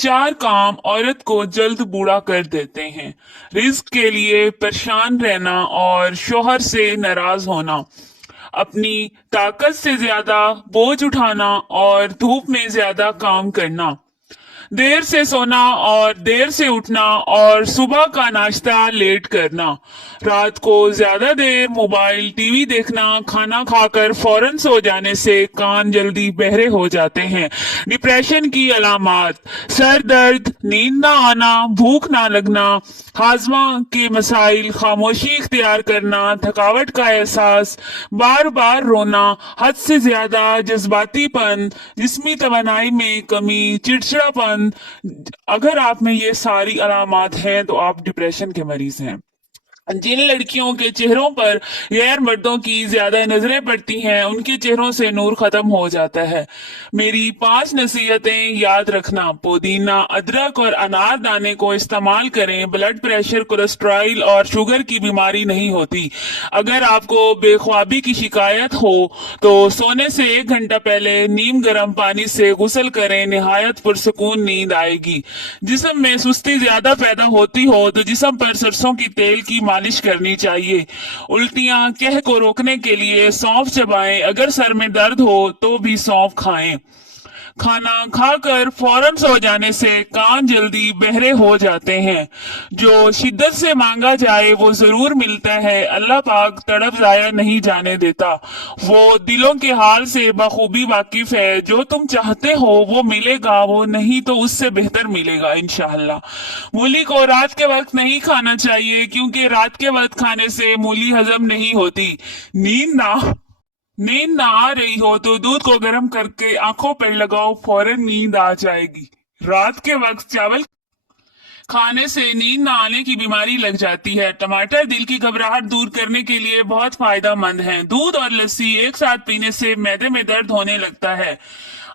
4 काम औरत को जल्द बूढ़ा कर देते हैं। रिस्क के लिए परेशान रहना और शोहर से नाराज होना, अपनी ताकत से ज्यादा बोझ उठाना और धूप में ज्यादा काम करना, देर से सोना और देर से उठना और सुबह का नाश्ता लेट करना, रात को ज्यादा देर मोबाइल टीवी देखना, खाना खाकर फौरन सो जाने से कान जल्दी बहरे हो जाते हैं। डिप्रेशन की अलामात: सर दर्द, नींद ना आना, भूख ना लगना, हाजमा के मसाइल, खामोशी इख्तियार करना, थकावट का एहसास, बार बार रोना, हद से ज्यादा जज्बातीपन, जिस्मी तवानाई में कमी, चिड़चिड़ापन। अगर आप में ये सारी अलामात हैं तो आप डिप्रेशन के मरीज हैं। जिन लड़कियों के चेहरों पर गैर मर्दों की ज्यादा नजरें पड़ती हैं, उनके चेहरों से नूर खत्म हो जाता है। मेरी 5 नसीहतें याद रखना: पुदीना, अदरक और अनार दाने को इस्तेमाल करें। ब्लड प्रेशर, कोलेस्ट्रॉल और शुगर की बीमारी नहीं होती। अगर आपको बेख्वाबी की शिकायत हो तो सोने से 1 घंटा पहले नीम गर्म पानी से गुसल करें, निहायत पुरसुकून नींद आएगी। जिस्म में सुस्ती ज्यादा पैदा होती हो तो जिस्म पर सरसों की तेल की मालिश करनी चाहिए। उल्टियां, कह को रोकने के लिए सौंफ चबाएं। अगर सर में दर्द हो तो भी सौंफ खाएं। खाना खाकर फौरन सो जाने से कान जल्दी बहरे हो जाते हैं। जो शिद्दत से मांगा जाए वो जरूर मिलता है। अल्लाह पाक तड़प जाया नहीं जाने देता। वो दिलों के हाल से बखूबी वाकिफ है। जो तुम चाहते हो वो मिलेगा, वो नहीं तो उससे बेहतर मिलेगा इंशाअल्लाह। मूली को रात के वक्त नहीं खाना चाहिए क्योंकि रात के वक्त खाने से मूली हजम नहीं होती। नींद ना आ रही हो तो दूध को गर्म करके आंखों पर लगाओ, फौरन नींद आ जाएगी। रात के वक्त चावल खाने से नींद न आने की बीमारी लग जाती है। टमाटर दिल की घबराहट दूर करने के लिए बहुत फायदा मंद है। दूध और लस्सी एक साथ पीने से मैदे में दर्द होने लगता है।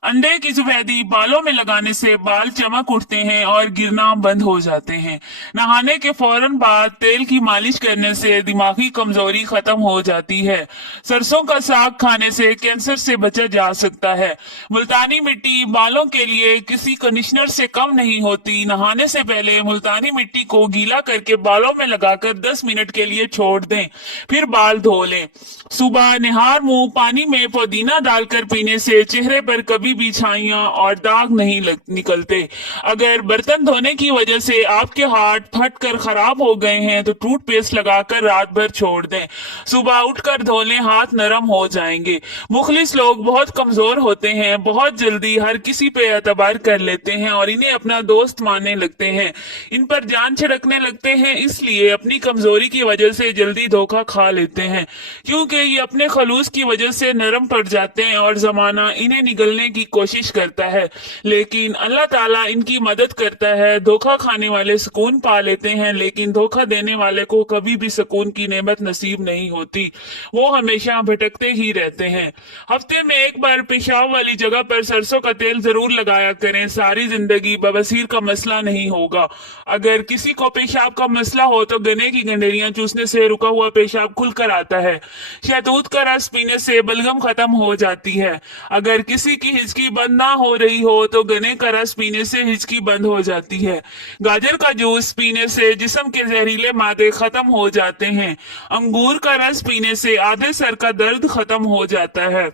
अंडे की सफेदी बालों में लगाने से बाल चमक उठते हैं और गिरना बंद हो जाते हैं। नहाने के फौरन बाद तेल की मालिश करने से दिमागी कमजोरी खत्म हो जाती है। सरसों का साग खाने से कैंसर से बचा जा सकता है। मुल्तानी मिट्टी बालों के लिए किसी कंडीशनर से कम नहीं होती। नहाने से पहले मुल्तानी मिट्टी को गीला करके बालों में लगाकर 10 मिनट के लिए छोड़ दें, फिर बाल धो लें। सुबह निहार मुंह पानी में पुदीना डालकर पीने से चेहरे पर कभी भी छाइयां और दाग नहीं निकलते। अगर बर्तन धोने की वजह से आपके हाथ फट कर खराब हो गए हैं तो टूथपेस्ट लगाकर रात भर छोड़ दें। सुबह उठकर धो लें, हाथ नरम हो जाएंगे। मुखलिस लोग बहुत कमजोर होते हैं, बहुत जल्दी हर किसी पे एतबार कर लेते हैं और इन्हें अपना दोस्त मानने लगते हैं। इन पर जान छिड़कने लगते हैं, इसलिए अपनी कमजोरी की वजह से जल्दी धोखा खा लेते हैं क्योंकि ये अपने खलूस की वजह से नरम पड़ जाते हैं और जमाना इन्हें निगलने की कोशिश करता है, लेकिन अल्लाह ताला इनकी मदद करता है। धोखा खाने वाले सुकून पा लेते हैं, लेकिन धोखा देने वाले को कभी भी सुकून की नेमत नसीब नहीं होती। वो हमेशा भटकते ही रहते हैं। हफ्ते में एक बार पेशाब वाली जगह पर सरसों का तेल जरूर लगाया करें। सारी जिंदगी बवासीर का मसला नहीं होगा। अगर किसी को पेशाब का मसला हो तो गन्ने की गंडेरियां चूसने से रुका हुआ पेशाब खुलकर आता है। शहतूत का रस पीने से बलगम खत्म हो जाती है। अगर किसी की हिचकी बंद ना हो रही हो तो गन्ने का रस पीने से हिचकी बंद हो जाती है। गाजर का जूस पीने से जिस्म के जहरीले मादे खत्म हो जाते हैं। अंगूर का रस पीने से आधे सर का दर्द खत्म हो जाता है।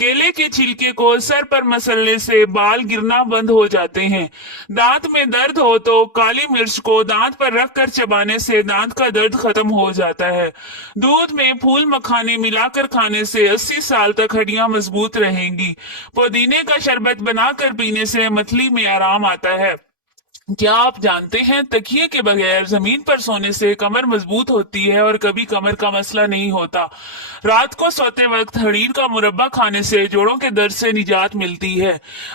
केले के छिलके को सर पर मसलने से बाल गिरना बंद हो जाते हैं। दांत में दर्द हो तो काली मिर्च को दांत पर रखकर चबाने से दांत का दर्द खत्म हो जाता है। दूध में फूल मखाने मिलाकर खाने से 80 साल तक हड्डियां मजबूत रहेंगी। पुदीने का शरबत बनाकर पीने से मतली में आराम आता है। क्या आप जानते हैं तकिए के बगैर जमीन पर सोने से कमर मजबूत होती है और कभी कमर का मसला नहीं होता। रात को सोते वक्त हरीर का मुरब्बा खाने से जोड़ों के दर्द से निजात मिलती है।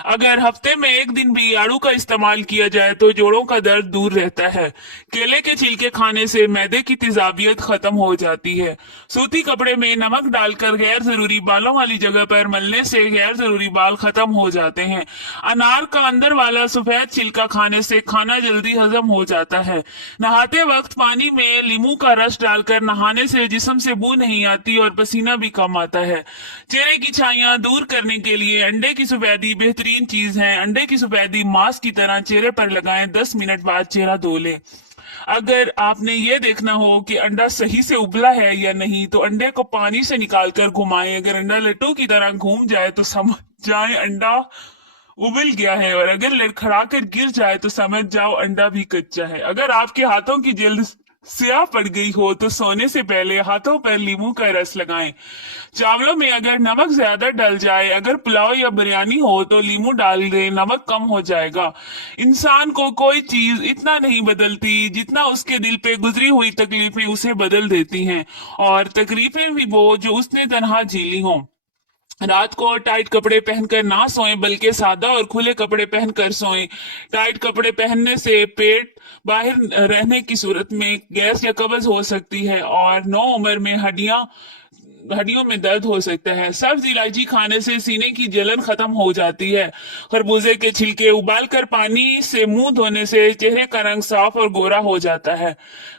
अगर हफ्ते में एक दिन भी आड़ू का इस्तेमाल किया जाए तो जोड़ों का दर्द दूर रहता है। केले के छिलके खाने से मैदे की तेजाबियत खत्म हो जाती है। सूती कपड़े में नमक डालकर गैर जरूरी बालों वाली जगह पर मलने से गैर जरूरी बाल खत्म हो जाते हैं। अनार का अंदर वाला सफेद छिलका खाने से खाना जल्दी हजम हो जाता है। नहाते वक्त पानी में नींबू का रस डालकर नहाने से जिस्म से बू नहीं आती और पसीना भी कम आता है। चेहरे की छाइयां दूर करने के लिए अंडे की सफेदी बेहतरीन चीज है। अंडे की सफेदी मास्क की तरह चेहरे पर लगाएं, 10 मिनट बाद चेहरा धो लें। अगर आपने ये देखना हो कि अंडा सही से उबला है या नहीं तो अंडे को पानी से निकालकर घुमाएं। अगर अंडा लड्डू की तरह घूम जाए तो समझ जाए अंडा उबल गया है, और अगर लड़खड़ा कर गिर जाए तो समझ जाओ अंडा भी कच्चा है। अगर आपके हाथों की जल्द स्याह पड़ गई हो तो सोने से पहले हाथों पर नींबू का रस लगाएं। चावलों में अगर नमक ज्यादा डल जाए, अगर पुलाव या बिरयानी हो तो नींबू डाल दें, नमक कम हो जाएगा। इंसान को कोई चीज इतना नहीं बदलती जितना उसके दिल पे गुजरी हुई तकलीफें उसे बदल देती हैं, और तकलीफें भी वो जो उसने तनहा झेली हों। रात को टाइट कपड़े पहनकर ना सोएं, बल्कि सादा और खुले कपड़े पहनकर सोएं। टाइट कपड़े पहनने से पेट बाहर रहने की सूरत में गैस या कब्ज हो सकती है, और नौ उम्र में हड्डियों में दर्द हो सकता है। सब्ज इलायची खाने से सीने की जलन खत्म हो जाती है। खरबूजे के छिलके उबालकर पानी से मुंह धोने से चेहरे का रंग साफ और गोरा हो जाता है।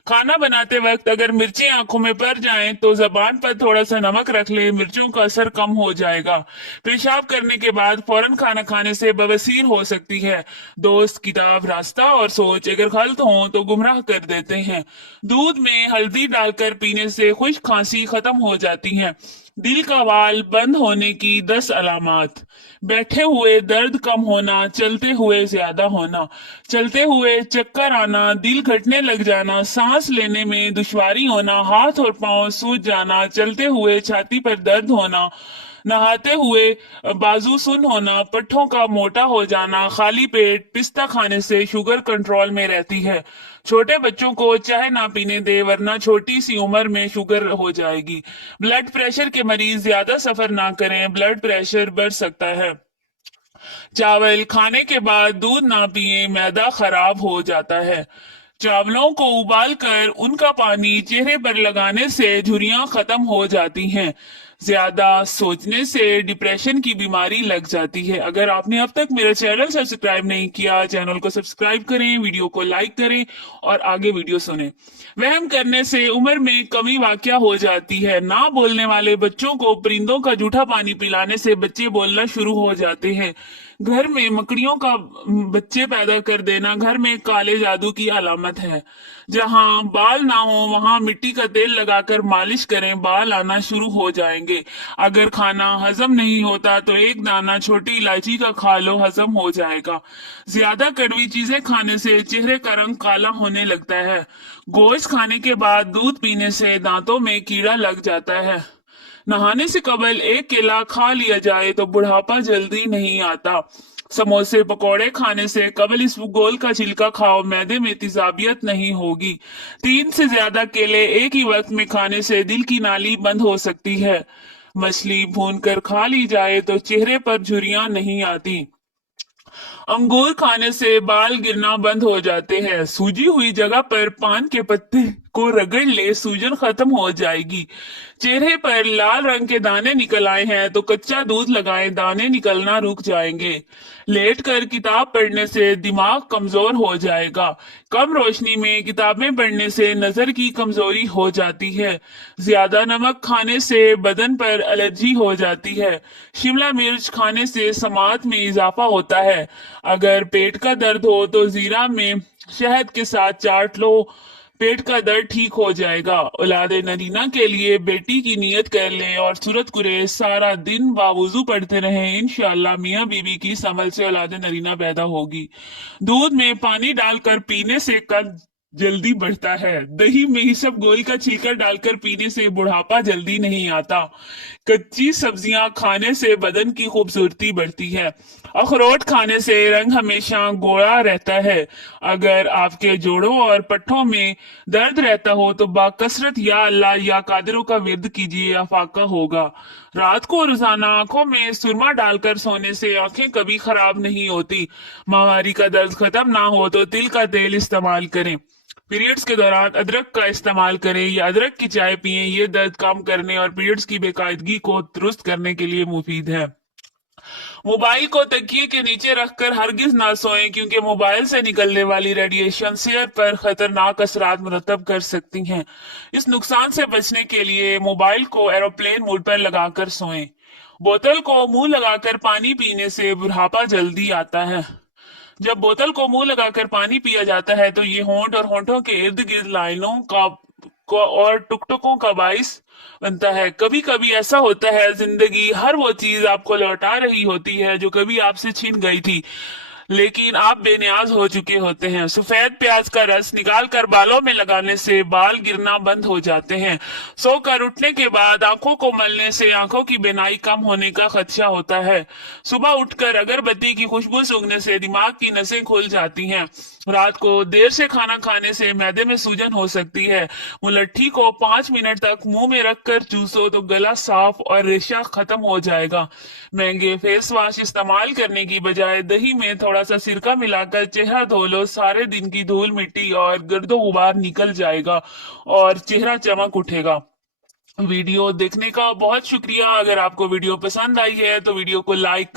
खाना बनाते वक्त अगर मिर्चें आंखों में पड़ जाएं तो जबान पर थोड़ा सा नमक रख लें, मिर्चों का असर कम हो जाएगा। पेशाब करने के बाद फौरन खाना खाने से बवासीर हो सकती है। दोस्त, किताब, रास्ता और सोच अगर गलत हो तो गुमराह कर देते हैं। दूध में हल्दी डालकर पीने से खुश्क खांसी खत्म हो जाती है। दिल का वाल बंद होने की 10 अलामत। बैठे हुए दर्द कम होना, चलते हुए ज्यादा होना, चलते हुए चक्कर आना, दिल घटने लग जाना, सांस लेने में दुश्वारी होना, हाथ और पांव सूज जाना, चलते हुए छाती पर दर्द होना, नहाते हुए बाजू सुन होना, पट्ठों का मोटा हो जाना, खाली पेट पिस्ता खाने से शुगर कंट्रोल में रहती है। छोटे बच्चों को चाय ना पीने दे, वरना छोटी सी उम्र में शुगर हो जाएगी। ब्लड प्रेशर के मरीज ज्यादा सफर ना करें, ब्लड प्रेशर बढ़ सकता है। चावल खाने के बाद दूध ना पिए, मैदा खराब हो जाता है। चावलों को उबाल कर उनका पानी चेहरे पर लगाने से झुर्रियां खत्म हो जाती हैं। ज्यादा सोचने से डिप्रेशन की बीमारी लग जाती है। अगर आपने अब तक मेरा चैनल सब्सक्राइब नहीं किया, चैनल को सब्सक्राइब करें, वीडियो को लाइक करें और आगे वीडियो सुनें। वहम करने से उम्र में कमी वाकया हो जाती है। ना बोलने वाले बच्चों को परिंदों का जूठा पानी पिलाने से बच्चे बोलना शुरू हो जाते हैं। घर में मकड़ियों का बच्चे पैदा कर देना घर में काले जादू की अलामत है। जहां बाल ना हो वहां मिट्टी का तेल लगाकर मालिश करें, बाल आना शुरू हो जाएंगे। अगर खाना हजम नहीं होता तो एक दाना छोटी इलायची का खा लो, हजम हो जाएगा। ज्यादा कड़वी चीजें खाने से चेहरे का रंग काला होने लगता है। गोश्त खाने के बाद दूध पीने से दांतों में कीड़ा लग जाता है। नहाने से कबल एक केला खा लिया जाए तो बुढ़ापा जल्दी नहीं आता। समोसे पकौड़े खाने से कबल इस गोल का छिलका खाओ, मैदे में तेजाबियत नहीं होगी। 3 से ज्यादा केले एक ही वक्त में खाने से दिल की नाली बंद हो सकती है। मछली भून कर खा ली जाए तो चेहरे पर झुर्रियां नहीं आती। अंगूर खाने से बाल गिरना बंद हो जाते हैं। सूजी हुई जगह पर पान के पत्ते को रगड़ ले, सूजन खत्म हो जाएगी। चेहरे पर लाल रंग के दाने निकल आए हैं तो कच्चा दूध लगाएं, दाने निकलना रुक जाएंगे। लेट कर किताब पढ़ने से दिमाग कमजोर हो जाएगा। कम रोशनी में किताबें पढ़ने से नजर की कमजोरी हो जाती है। ज्यादा नमक खाने से बदन पर एलर्जी हो जाती है। शिमला मिर्च खाने से समात में इजाफा होता है। अगर पेट का दर्द हो तो जीरा में शहद के साथ चाट लो, पेट का दर्द ठीक हो जाएगा। औलादे नरीना के लिए बेटी की नियत कर लें और सूरत कुरैश सारा दिन बावुजू पढ़ते रहें। इंशाअल्लाह मियाँ बीबी की समल से औलादे नरीना पैदा होगी। दूध में पानी डालकर पीने से कद जल्दी बढ़ता है। दही में ही सब गोल का छिलका डालकर पीने से बुढ़ापा जल्दी नहीं आता। कच्ची सब्जियां खाने से बदन की खूबसूरती बढ़ती है। अखरोट खाने से रंग हमेशा गोरा रहता है। अगर आपके जोड़ों और पट्टों में दर्द रहता हो तो बाकसरत या अल्लाह या कादिरों का विर्द कीजिए, अफाका होगा। रात को रोजाना आंखों में सुरमा डालकर सोने से आंखें कभी खराब नहीं होती। माहवारी का दर्द खत्म ना हो तो तिल का तेल इस्तेमाल करें। पीरियड्स के दौरान अदरक का इस्तेमाल करें या अदरक की चाय पिएं। ये दर्द कम करने और पीरियड्स की बेकायदगी को दुरुस्त करने के लिए मुफीद है। मोबाइल को तकिए के नीचे रखकर हरगिज ना सोएं क्योंकि मोबाइल से निकलने वाली रेडिएशन सेहत पर खतरनाक असरात मुरतब कर सकती हैं। इस नुकसान से बचने के लिए मोबाइल को एरोप्लेन मोड पर लगाकर सोएं। बोतल को मुंह लगाकर पानी पीने से बुढ़ापा जल्दी आता है। जब बोतल को मुंह लगाकर पानी पिया जाता है तो ये होंठ और होंठों के इर्द गिर्द लाइनों को और टुकटुकों का बाइस बनता है। कभी कभी ऐसा होता है जिंदगी हर वो चीज आपको लौटा रही होती है जो कभी आपसे छिन गई थी, लेकिन आप बेनियाज हो चुके होते हैं। सफेद प्याज का रस निकाल कर बालों में लगाने से बाल गिरना बंद हो जाते हैं। सोकर उठने के बाद आंखों को मलने से आंखों की बीनाई कम होने का खदशा होता है। सुबह उठकर अगरबत्ती की खुशबू सूंघने से दिमाग की नसें खुल जाती हैं। रात को देर से खाना खाने से मैदे में सूजन हो सकती है। मुलट्ठी को 5 मिनट तक मुंह में रखकर चूसो तो गला साफ और रेशा खत्म हो जाएगा। महंगे फेस वॉश इस्तेमाल करने की बजाय दही में थोड़ा सा सिरका मिलाकर चेहरा धो लो। सारे दिन की धूल मिट्टी और गर्दो गुबार निकल जाएगा और चेहरा चमक उठेगा। वीडियो देखने का बहुत शुक्रिया। अगर आपको वीडियो पसंद आई है तो वीडियो को लाइक